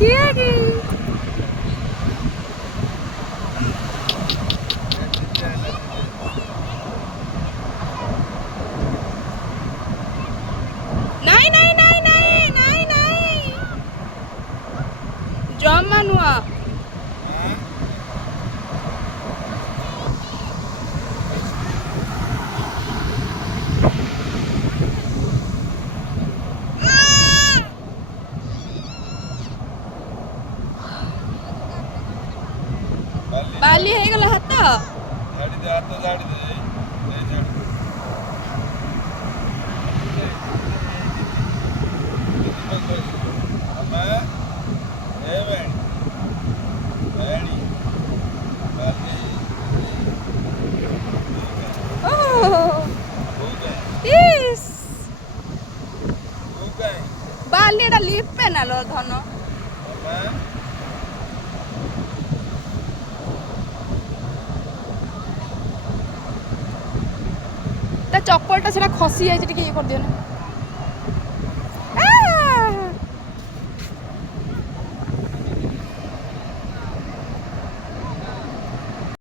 କିଏ କି ନାଇଁ ନାଇଁ ନାଇଁ ନାଇଁ ନାଇଁ ନାଇଁ ଜମା ନୁହଁ ବାଲି ହେଇଗଲା ହାତ ଇସ୍ ବାଲି ଏଟା ଲିପେ ନା लो ଧନ ତା ଚପଲଟା ସେଟା ଖସି ଯାଇଛି ଟିକେ ଇଏ କରିଦିଅ ନା